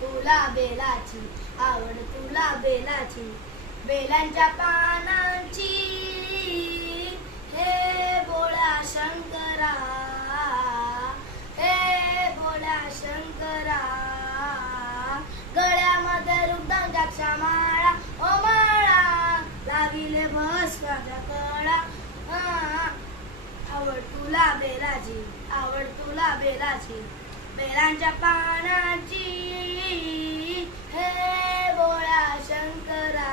तुला बेलाची आवड तुला बेलाची. बेलांच्या पानांची. हे बोला शंकरा. हे बोला शंकरा. गळ्यामध्ये रुग्णांच्या माळा ओ माळा. लाविले बस माझ्या कळा. आवड तुला बेलाची आवड तुला बेलाची. बेलांच्या पानाची हे बोळ्या शंकरा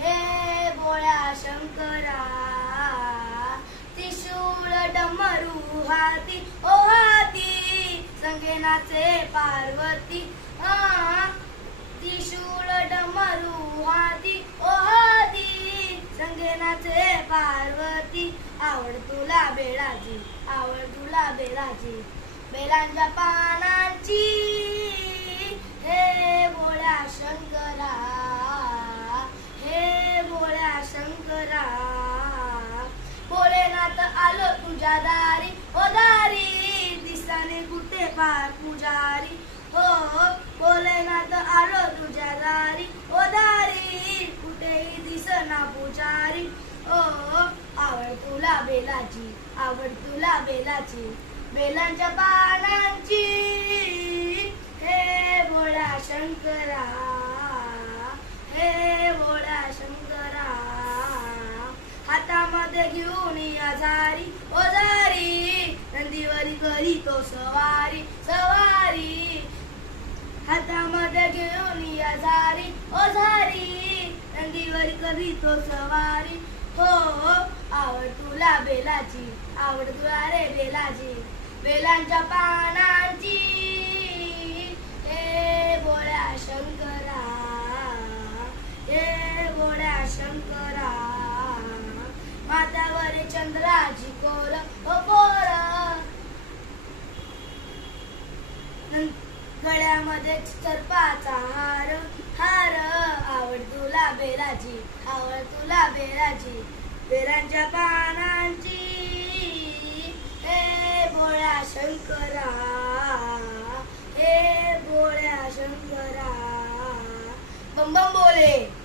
हे बोळ्या शंकरा. त्रिशूळ डमरू हाती ओ हाती संगेनाचे पार्वती आ त्रिशूळ डमरू हाती ओ हाती पार्वती आवड तुला बेळाची आवड तुला बेळाची बेलांच्या पानांची हे बोळ्या शंकरा हे बोळ्या शंकरा. भोलेनाथ आलो तुझ्या दारी ओ दारी दिसाने कुठे पार पुजारी? हो भोलेनाथ आलो तुझ्या दारी ओ दारी कुठेही दिसना पुजारी ओ आवड तुला बेलाची आवड तुला बेलाची. बेलांच्या पानांची. हे भोळ्या शंकरा. हे भोळ्या शंकरा. हातामध्ये घेऊन या झारी ओ झारी. नंदीवरी करी तो सवारी सवारी. हातामध्ये घेऊन या झारी ओ झारी. नंदीवरी करी तो सवारी. हो आवड तुला बेलाची आवड तुला रे बेलाची. बेलांच्या पानांची. हे बोळ्या शंकरा ए बोळ्या शंकरा. माथ्यावर चंद्राची कोर हो कोर. गळ्यामध्ये सर्पाचा हार हार. आवड तुला बेलाची आवड तुला बेलाची. पेरांच्या पानांची. हे भोळ्या शंकरा. हे भोळ्या शंकरा. बम बम बोले.